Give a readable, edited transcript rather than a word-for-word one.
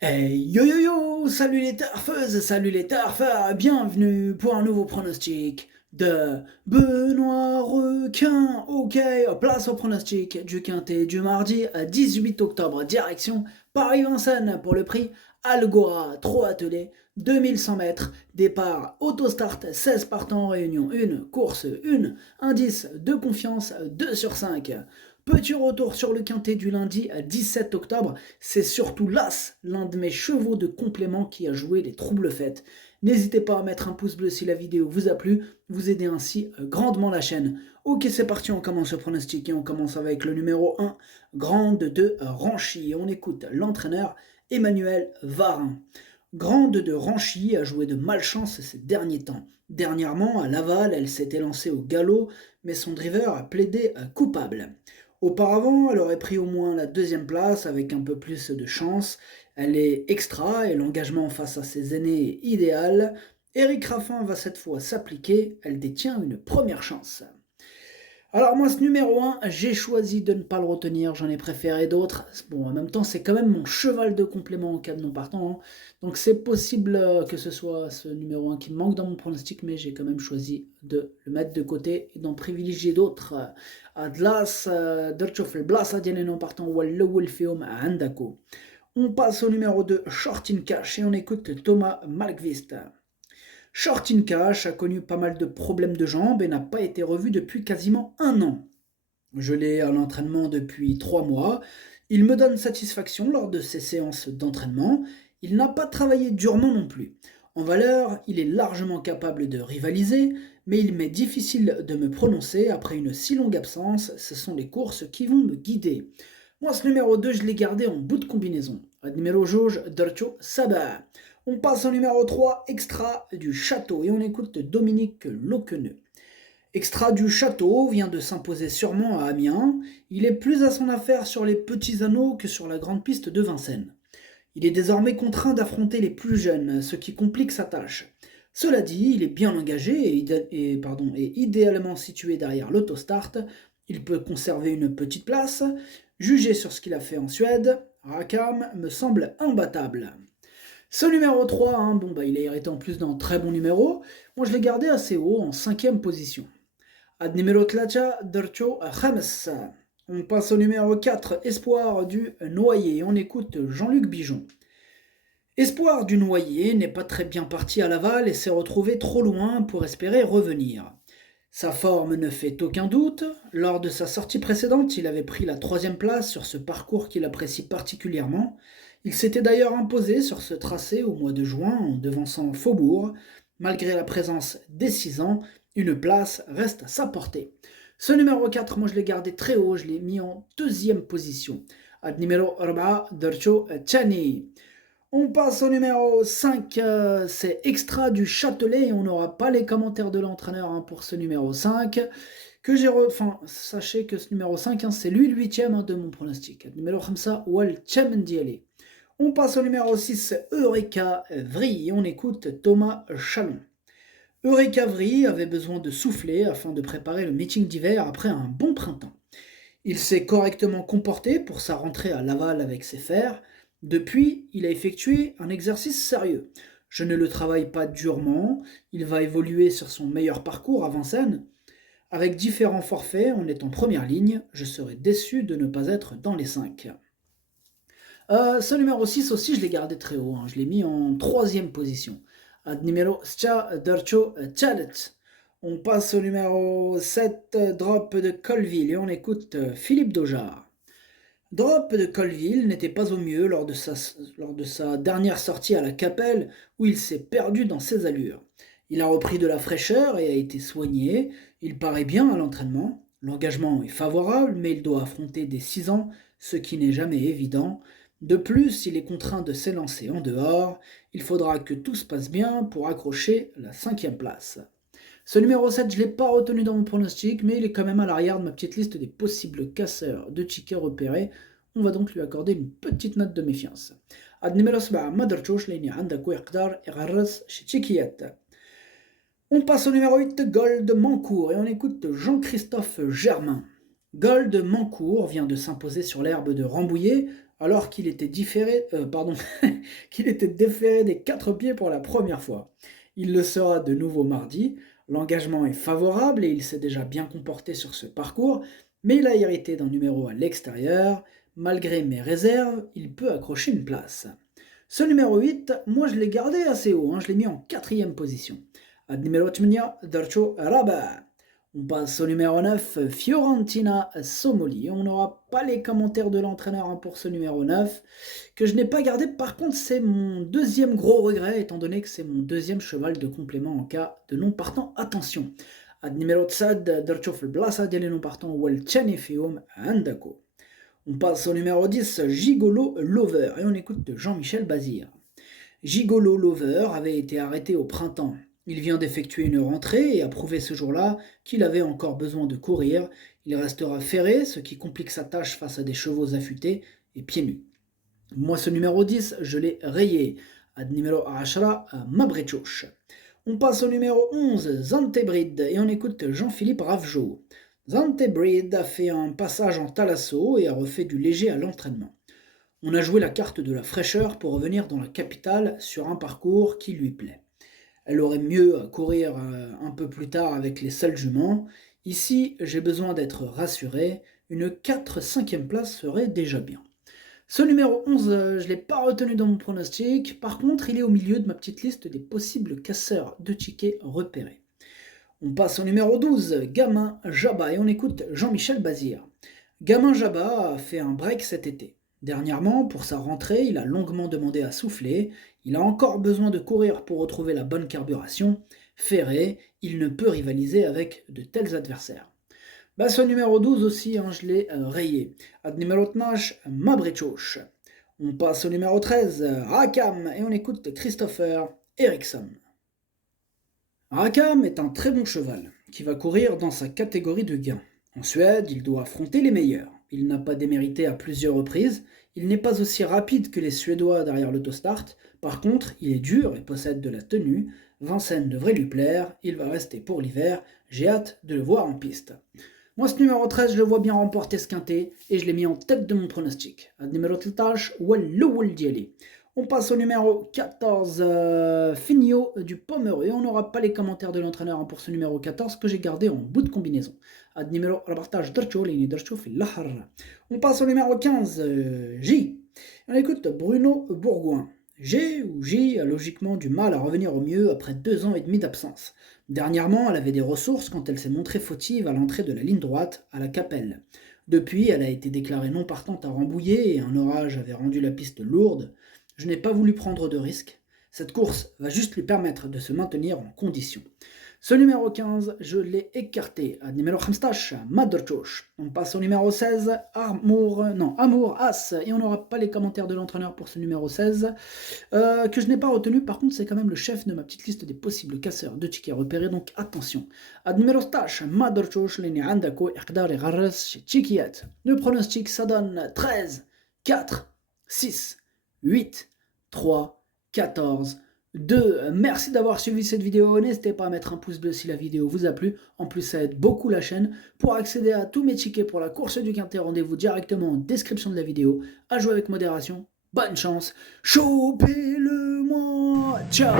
Hey yo yo yo, salut les turfeuses, salut les turfeurs, bienvenue pour un nouveau pronostic de Benoît Requin. Ok, place au pronostic du quintet du mardi 18 octobre, direction Paris-Vincennes pour le prix Algora, trop attelé, 2100 mètres, départ autostart, 16 partants en réunion, une course, une, indice de confiance 2 sur 5. Petit retour sur le quintet du lundi 17 octobre, c'est surtout l'As, l'un de mes chevaux de complément qui a joué les troubles fêtes. N'hésitez pas à mettre un pouce bleu si la vidéo vous a plu, vous aidez ainsi grandement la chaîne. Ok, c'est parti, on commence le pronostic et on commence avec le numéro 1, Grande de Ranchy. On écoute l'entraîneur Emmanuel Varin. Grande de Ranchy a joué de malchance ces derniers temps. Dernièrement, à Laval, elle s'était lancée au galop, mais son driver a plaidé coupable. Auparavant, elle aurait pris au moins la deuxième place avec un peu plus de chance. Elle est extra et l'engagement face à ses aînés est idéal. Eric Raffin va cette fois s'appliquer, elle détient une première chance. Alors moi, ce numéro 1, j'ai choisi de ne pas le retenir, j'en ai préféré d'autres. Bon, en même temps, c'est quand même mon cheval de complément en cas de non partant, hein. Donc c'est possible que ce soit ce numéro 1 qui me manque dans mon pronostic, mais j'ai quand même choisi de le mettre de côté et d'en privilégier d'autres. Adlas, Dirchof, Blas, Adiane non partant, Wallo, Wolfeum, Andako. On passe au numéro 2, Short in Cash, et on écoute Thomas Malkvist. Short in Cash a connu pas mal de problèmes de jambes et n'a pas été revu depuis quasiment un an. Je l'ai à l'entraînement depuis 3 mois. Il me donne satisfaction lors de ses séances d'entraînement. Il n'a pas travaillé durement non plus. En valeur, il est largement capable de rivaliser, mais il m'est difficile de me prononcer après une si longue absence. Ce sont les courses qui vont me guider. Moi, ce numéro 2, je l'ai gardé en bout de combinaison. Numéro jauge, Dorcho Saba. On passe au numéro 3, Extra du Château, et on écoute Dominique Loqueneux. Extra du Château vient de s'imposer sûrement à Amiens. Il est plus à son affaire sur les petits anneaux que sur la grande piste de Vincennes. Il est désormais contraint d'affronter les plus jeunes, ce qui complique sa tâche. Cela dit, il est bien engagé et idéalement situé derrière l'autostart. Il peut conserver une petite place. Jugé sur ce qu'il a fait en Suède, Rakam me semble imbattable. Ce numéro 3, hein, bon, bah, il est hérité en plus d'un très bon numéro. Moi, je l'ai gardé assez haut, en cinquième position. Ad numéro 3, Dercho James. On passe au numéro 4, Espoir du Noyer. On écoute Jean-Luc Bijon. Espoir du Noyer n'est pas très bien parti à Laval et s'est retrouvé trop loin pour espérer revenir. Sa forme ne fait aucun doute. Lors de sa sortie précédente, il avait pris la troisième place sur ce parcours qu'il apprécie particulièrement. Il s'était d'ailleurs imposé sur ce tracé au mois de juin en devançant Faubourg. Malgré la présence des 6 ans, une place reste à sa portée. Ce numéro 4, moi je l'ai gardé très haut, je l'ai mis en deuxième position. Ad numéro 4, Dercho Chani. On passe au numéro 5, c'est Extra du Châtelet, et on n'aura pas les commentaires de l'entraîneur, hein, pour ce numéro 5. Enfin, sachez que ce numéro 5, hein, c'est lui le huitième, hein, de mon pronostic. Numéro 5, Wal Ndiaye. On passe au numéro 6, Eureka Vry, et on écoute Thomas Chalon. Eureka Vry avait besoin de souffler afin de préparer le meeting d'hiver après un bon printemps. Il s'est correctement comporté pour sa rentrée à Laval avec ses fers. Depuis, il a effectué un exercice sérieux. Je ne le travaille pas durement, il va évoluer sur son meilleur parcours à Vincennes. Avec différents forfaits, on est en première ligne, je serais déçu de ne pas être dans les 5. Ce numéro 6 aussi, je l'ai gardé très haut, hein. Je l'ai mis en troisième position. Ad numéro 7, Dercho Chalet. On passe au numéro 7, Drop de Colville, et on écoute Philippe Daujar. Drop de Colville n'était pas au mieux lors de sa dernière sortie à la Capelle, où il s'est perdu dans ses allures. Il a repris de la fraîcheur et a été soigné. Il paraît bien à l'entraînement. L'engagement est favorable, mais il doit affronter des 6 ans, ce qui n'est jamais évident. De plus, il est contraint de s'élancer en dehors. Il faudra que tout se passe bien pour accrocher la cinquième place. Ce numéro 7, je ne l'ai pas retenu dans mon pronostic, mais il est quand même à l'arrière de ma petite liste des possibles casseurs de tickets repérés. On va donc lui accorder une petite note de méfiance. Ad numéro 7, ما درتوش لأني عندك يقدر يغرس شي تيكيات. On passe au numéro 8, Gold Mancourt, et on écoute Jean-Christophe Germain. Gold Mancourt vient de s'imposer sur l'herbe de Rambouillet alors qu'il était qu'il était déféré des 4 pieds pour la première fois. Il le sera de nouveau mardi. L'engagement est favorable et il s'est déjà bien comporté sur ce parcours, mais il a hérité d'un numéro à l'extérieur. Malgré mes réserves, il peut accrocher une place. Ce numéro 8, moi je l'ai gardé assez haut, je l'ai mis en 4e position. Ad numéro 8, Darcho Raba. On passe au numéro 9, Fiorentina Somoli. On n'aura pas les commentaires de l'entraîneur pour ce numéro 9, que je n'ai pas gardé. Par contre, c'est mon deuxième gros regret, étant donné que c'est mon deuxième cheval de complément en cas de non partant. Attention. Ad numéro 7, Darchof Blasa de non partant, Welcheni Fium Andako. On passe au numéro 10, Gigolo Lover, et on écoute Jean-Michel Bazir. Gigolo Lover avait été arrêté au printemps. Il vient d'effectuer une rentrée et a prouvé ce jour-là qu'il avait encore besoin de courir. Il restera ferré, ce qui complique sa tâche face à des chevaux affûtés et pieds nus. Moi, ce numéro 10, je l'ai rayé. Ad numéro 10, Mabrechoch. On passe au numéro 11, Zantebrid, et on écoute Jean-Philippe Ravjo. Zantebrid a fait un passage en Talasso et a refait du léger à l'entraînement. On a joué la carte de la fraîcheur pour revenir dans la capitale sur un parcours qui lui plaît. Elle aurait mieux à courir un peu plus tard avec les seuls juments. Ici, j'ai besoin d'être rassuré. Une 4-5e place serait déjà bien. Ce numéro 11, je ne l'ai pas retenu dans mon pronostic. Par contre, il est au milieu de ma petite liste des possibles casseurs de tickets repérés. On passe au numéro 12, Gamin Jabba, et on écoute Jean-Michel Bazir. Gamin Jabba a fait un break cet été. Dernièrement, pour sa rentrée, il a longuement demandé à souffler. Il a encore besoin de courir pour retrouver la bonne carburation. Ferré, il ne peut rivaliser avec de tels adversaires. Ce numéro 12 aussi, je l'ai rayé. Ad numéro 12, Mabrechoch. On passe au numéro 13, Rakam, et on écoute Christopher Eriksson. Rakam est un très bon cheval, qui va courir dans sa catégorie de gains. En Suède, il doit affronter les meilleurs. Il n'a pas démérité à plusieurs reprises. Il n'est pas aussi rapide que les Suédois derrière l'autostart. Par contre, il est dur et possède de la tenue. Vincennes devrait lui plaire. Il va rester pour l'hiver. J'ai hâte de le voir en piste. Moi, ce numéro 13, je le vois bien remporter ce quintet et je l'ai mis en tête de mon pronostic. Ad numéro 13, Walloudieli. On passe au numéro 14, Fignot du Pomereux. Et on n'aura pas les commentaires de l'entraîneur pour ce numéro 14 que j'ai gardé en bout de combinaison. Ad numéro repartage On passe au numéro 15, J. On écoute Bruno Bourgoin. G ou J a logiquement du mal à revenir au mieux après 2 ans et demi d'absence. Dernièrement, elle avait des ressources quand elle s'est montrée fautive à l'entrée de la ligne droite à la Capelle. Depuis, elle a été déclarée non partante à Rambouillet et un orage avait rendu la piste lourde. Je n'ai pas voulu prendre de risques. Cette course va juste lui permettre de se maintenir en condition. Ce numéro 15, je l'ai écarté. À numéro 15, Madrchoch. On passe au numéro 16, Amour As. Et on n'aura pas les commentaires de l'entraîneur pour ce numéro 16, que je n'ai pas retenu. Par contre, c'est quand même le chef de ma petite liste des possibles casseurs de tickets repérés, donc attention. À numéro 16, Madrchoch, Leni Andako, Ekdar et Rares chez Chikiet. Le pronostic, ça donne 13, 4, 6, 8, 3, 14, 2. Merci d'avoir suivi cette vidéo. N'hésitez pas à mettre un pouce bleu si la vidéo vous a plu. En plus, ça aide beaucoup la chaîne. Pour accéder à tous mes tickets pour la course du quintet, rendez-vous directement en description de la vidéo. À jouer avec modération. Bonne chance. Chopez-le-moi. Ciao.